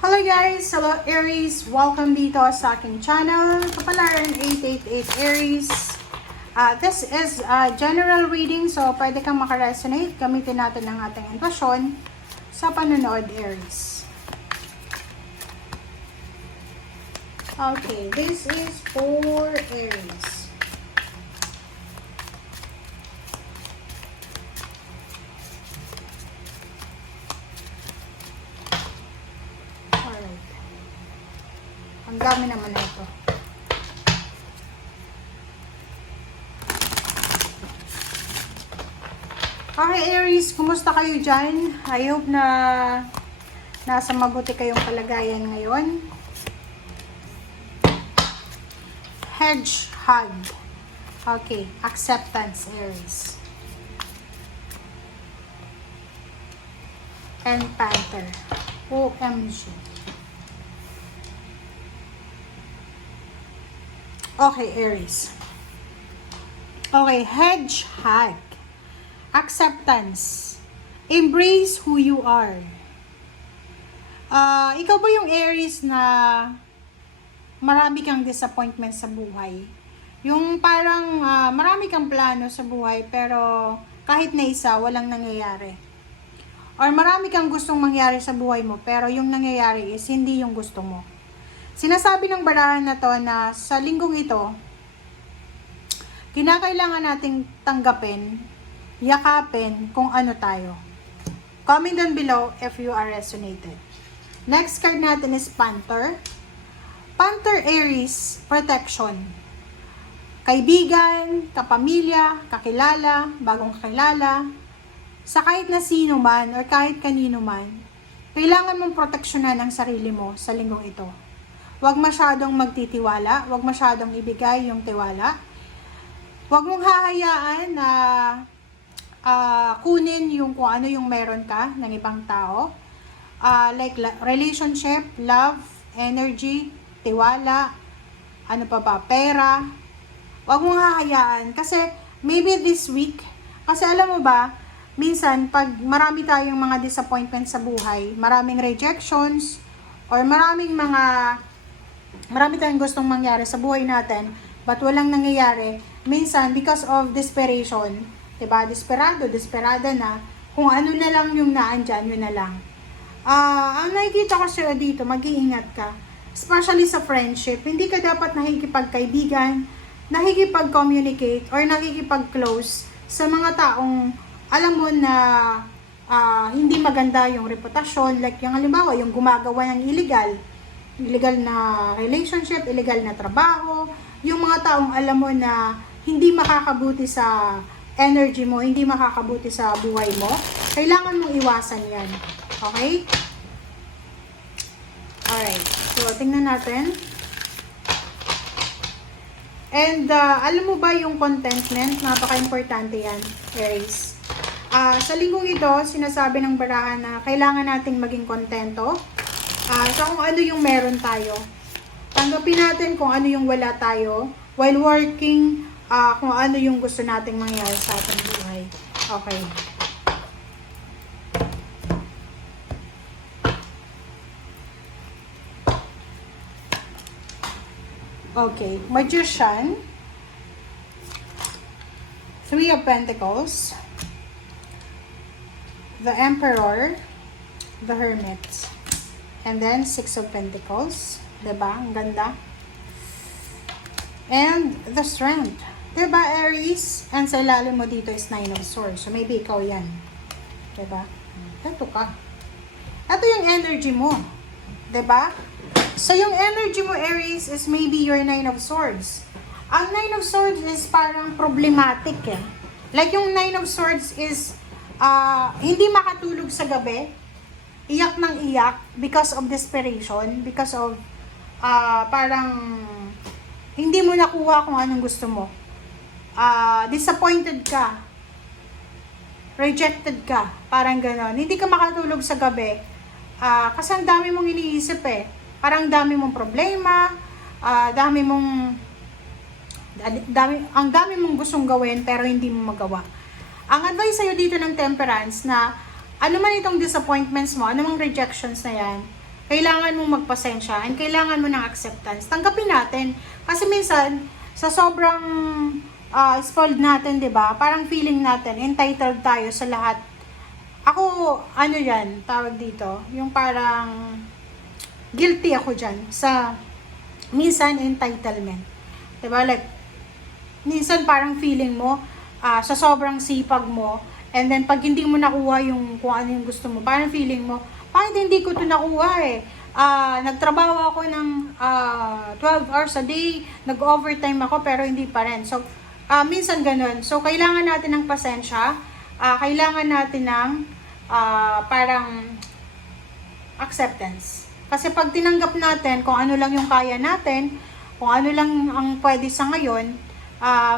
Hello guys! Hello Aries! Welcome dito sa aking channel, Kapalaran 888 Aries. This is a general reading, so pwede kang makaresonate. Gamitin natin ang ating intuition sa panonood, Aries. Okay, this is for Aries. Ang dami naman na ito. Okay, Aries, kumusta kayo dyan? I hope na nasa mabuti kayong kalagayan ngayon. Hedgehog. Okay, acceptance, Aries. And Panther. OMG. Okay, Aries. Okay, hedgehog. Acceptance. Embrace who you are. Ikaw ba yung Aries na marami kang disappointment sa buhay? Yung parang marami kang plano sa buhay pero kahit na isa, walang nangyayari. Or marami kang gustong mangyari sa buhay mo pero yung nangyayari is hindi yung gusto mo. Sinasabi ng barahan na to na sa linggong ito, kinakailangan nating tanggapin, yakapin kung ano tayo. Comment down below if you are resonated. Next card natin is Panther. Panther Aries, protection. Kaibigan, kapamilya, kakilala, bagong kakilala, sa kahit na sino man or kahit kanino man, kailangan mong proteksyonan ang sarili mo sa linggong ito. Huwag masyadong magtitiwala, huwag masyadong ibigay yung tiwala. Huwag mong hahayaan na kunin yung kung ano yung meron ka ng ibang tao. Like relationship, love, energy, tiwala, ano pa ba, pera. Huwag mong hahayaan kasi maybe this week, kasi alam mo ba, minsan pag marami tayong mga disappointment sa buhay, maraming rejections, or marami tayong gustong mangyari sa buhay natin, but walang nangyayari. Minsan, because of desperation, diba? Desperada na, kung ano na lang yung naandyan, yun na lang. Ang nakikita ko sa'yo dito, mag-iingat ka. Especially sa friendship, hindi ka dapat nakikipagkaibigan, nakikipag-communicate, or nakikipag-close sa mga taong alam mo na hindi maganda yung reputasyon. Like yung halimbawa, yung gumagawa ng illegal na relationship, illegal na trabaho, yung mga taong alam mo na hindi makakabuti sa energy mo, hindi makakabuti sa buhay mo, kailangan mong iwasan yan. Okay? Alright. So, tingnan natin. And, alam mo ba yung contentment? Napaka-importante yan, Aries. Sa linggong ito, sinasabi ng barahan na kailangan nating maging kontento. So kung ano yung meron tayo, tanggapin natin kung ano yung wala tayo while working kung ano yung gusto nating mangyari sa ating buhay. Okay. Okay. Magician. Three of Pentacles. The Emperor. The Hermit. And then, Six of Pentacles. Diba? Ang ganda. And the Strength. Diba, Aries? And sa ilalim mo dito is Nine of Swords. So, maybe ikaw yan. Diba? Ito ka. Ito yung energy mo. Diba? So, yung energy mo, Aries, is maybe your Nine of Swords. Ang Nine of Swords is parang problematic eh. Like yung Nine of Swords is hindi makatulog sa gabi. Iyak ng iyak because of desperation, because of parang hindi mo nakuha kung anong gusto mo. Disappointed ka. Rejected ka. Parang ganon. Hindi ka makatulog sa gabi. Kasi ang dami mong iniisip eh. Parang dami mong problema, ang dami mong gustong gawin pero hindi mo magawa. Ang advice sa'yo dito ng Temperance na ano man itong disappointments mo, ano mang rejections na yan, kailangan mong magpasensya and kailangan mo ng acceptance. Tanggapin natin. Kasi minsan, sa sobrang spoiled natin, 'di ba? Parang feeling natin entitled tayo sa lahat. Ako, ano 'yan, tawag dito, yung parang guilty ako diyan sa minsan entitlement. 'Di ba? Like minsan parang feeling mo sa sobrang sipag mo, and then pag hindi mo nakuha yung kung ano yung gusto mo, parang feeling mo, bakit hindi ko 'to nakuha eh? Nagtrabaho ako ng 12 hours a day, nag-overtime ako pero hindi pa rin. So, minsan ganun. So, kailangan natin ng pasensya, kailangan natin ng parang acceptance. Kasi pag tinanggap natin kung ano lang yung kaya natin, kung ano lang ang pwede sa ngayon,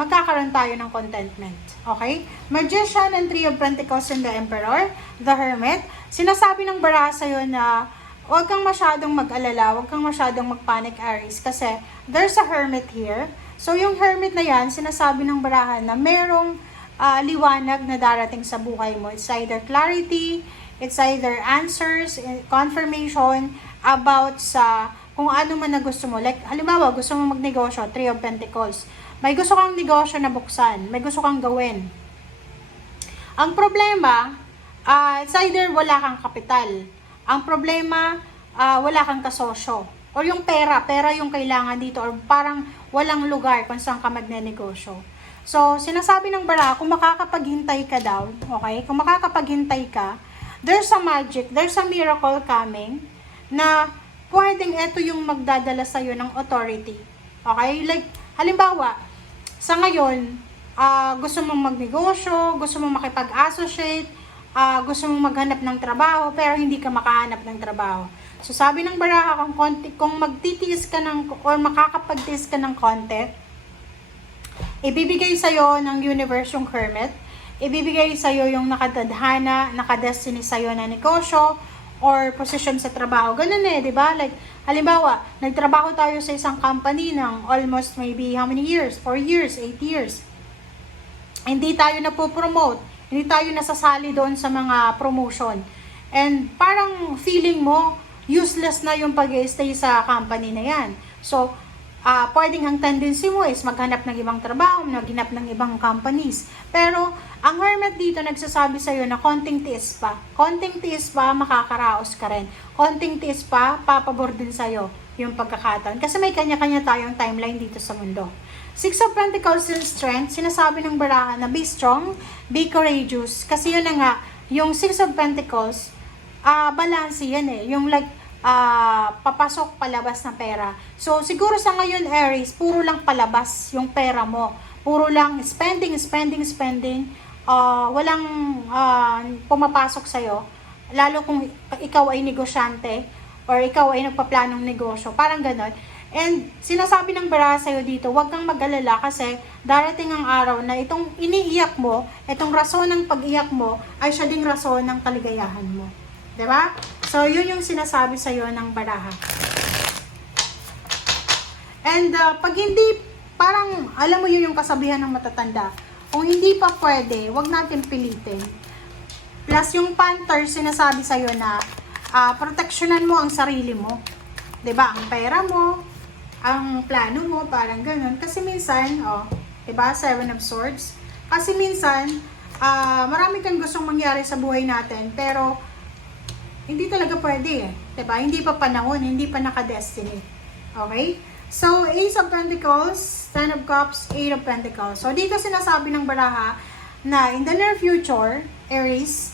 magkakaroon tayo ng contentment. Okay? Magician and Three of Pentacles and the Emperor, the Hermit. Sinasabi ng baraha sa'yo na huwag kang masyadong mag-alala, huwag kang masyadong mag-panic, Aries, kasi there's a hermit here. So, yung hermit na yan, sinasabi ng baraha na merong liwanag na darating sa buhay mo. It's either clarity, it's either answers, confirmation about sa kung ano man na gusto mo. Like, halimbawa, gusto mo magnegosyo, Three of Pentacles. May gusto kang negosyo na buksan, may gusto kang gawin. Ang problema, it's either wala kang kapital. Ang problema, wala kang kasosyo. Or yung pera yung kailangan dito. Or parang walang lugar kung saan ka magnenegosyo. So, sinasabi ng baraha, kung makakapaghintay ka daw, okay? Kung makakapaghintay ka, there's a magic, there's a miracle coming na pwedeng ito yung magdadala sa'yo ng authority. Okay? Like, halimbawa, sa ngayon, gusto mong magnegosyo, gusto mong makipag-associate, gusto mong maghanap ng trabaho, pero hindi ka makahanap ng trabaho. So, sabi ng baraha, kung magtitiis ka or makakapagtiis ka ng konti, ibibigay sa'yo ng universe yung hermit, ibibigay sa'yo yung nakadadhana, nakadestiny sa'yo na negosyo, or position sa trabaho. Ganun eh, di ba? Like, halimbawa, nagtrabaho tayo sa isang company ng almost maybe how many years? 4 years, 8 years. Hindi tayo napopromote. Hindi tayo nasasali doon sa mga promotion. And parang feeling mo, useless na yung pag-stay sa company na yan. So, pwedeng ang tendency mo is maghanap ng ibang trabaho, maghanap ng ibang companies. Pero, ang hermit dito nagsasabi sa'yo na konting tiis pa. Konting tiis pa, makakaraos ka rin. Konting tiis pa, papabor din sa'yo yung pagkakataon. Kasi may kanya-kanya tayong timeline dito sa mundo. Six of Pentacles and Strength, sinasabi ng baraha na be strong, be courageous. Kasi yun na nga, yung Six of Pentacles, balance yan eh. Yung like, papasok, palabas na pera. So, siguro sa ngayon, Aries, puro lang palabas yung pera mo. Puro lang spending. Walang pumapasok sa'yo. Lalo kung ikaw ay negosyante or ikaw ay nagpaplanong negosyo. Parang ganon. And sinasabi ng baraha sa'yo dito, huwag kang mag-alala kasi darating ang araw na itong iniiyak mo, itong rason ng pag-iyak mo, ay siya ding rason ng kaligayahan mo. Diba? So, yun yung sinasabi sa'yo ng baraha. And pag hindi, parang, alam mo yun yung kasabihan ng matatanda, kung hindi pa pwede, wag natin pilitin. Plus, yung Panther, sinasabi sa'yo na, proteksyonan mo ang sarili mo. 'Di ba? Ang pera mo, ang plano mo, parang ganun. Kasi minsan, 'di ba? Seven of Swords. Kasi minsan, marami kang gustong mangyari sa buhay natin, pero hindi talaga pwede eh. 'Di ba? Hindi pa panahon, hindi pa naka-destiny. Okay? So, Ace of Pentacles, Ten of Cups, Eight of Pentacles. So, dito sinasabi ng baraha na in the near future, Aries,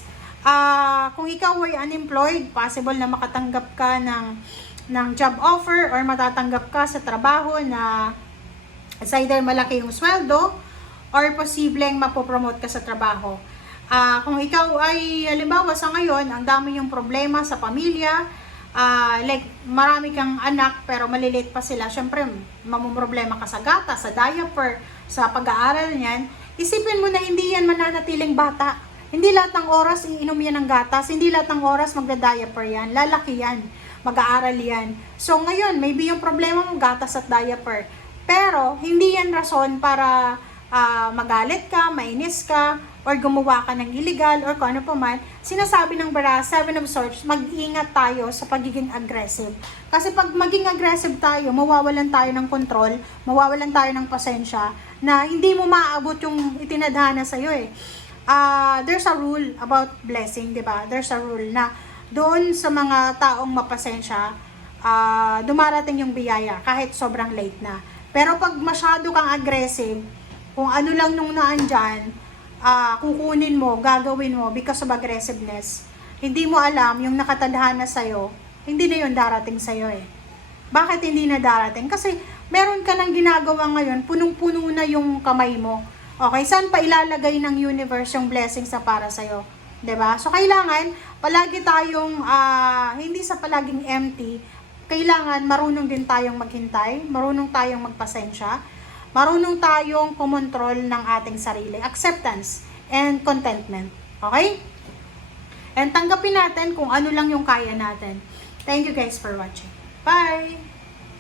kung ikaw ay unemployed, possible na makatanggap ka ng job offer or matatanggap ka sa trabaho na it's either malaki yung sweldo or posibleng mapopromote ka sa trabaho. Kung ikaw ay, halimbawa sa ngayon, ang dami yung problema sa pamilya, like marami kang anak pero maliliit pa sila, syempre mamumroblema ka sa gata, sa diaper, sa pag-aaral niyan, isipin mo na hindi yan mananatiling bata. Hindi lahat ng oras iinom yan ng gatas, hindi lahat ng oras magda-diaper yan, lalaki yan, mag-aaral yan. So ngayon, maybe yung problema mo gatas at diaper, pero hindi yan rason para magalit ka, mainis ka, or gumawa ka ng illegal or kung ano pa man, sinasabi ng bara, Seven of Swords, mag-ingat tayo sa pagiging aggressive. Kasi pag maging aggressive tayo, mawawalan tayo ng control, mawawalan tayo ng pasensya, na hindi mo maaabot yung itinadhana sa'yo eh. There's a rule about blessing, di ba? There's a rule na doon sa mga taong mapasensya, dumarating yung biyaya kahit sobrang late na. Pero pag masyado kang aggressive, kung ano lang nung naandyan, kukunin mo, gagawin mo because of aggressiveness, hindi mo alam yung nakatadhana sa'yo, hindi na yun darating sa'yo eh. Bakit hindi na darating? Kasi meron ka nang ginagawa ngayon, punong-puno na yung kamay mo. Okay, saan pa ilalagay ng universe yung blessings na para sa'yo? 'Di ba? So, kailangan palagi tayong, hindi sa palaging empty, kailangan marunong din tayong maghintay, marunong tayong magpasensya, marunong tayong kumontrol ng ating sarili, acceptance and contentment. Okay? And tanggapin natin kung ano lang yung kaya natin. Thank you guys for watching. Bye!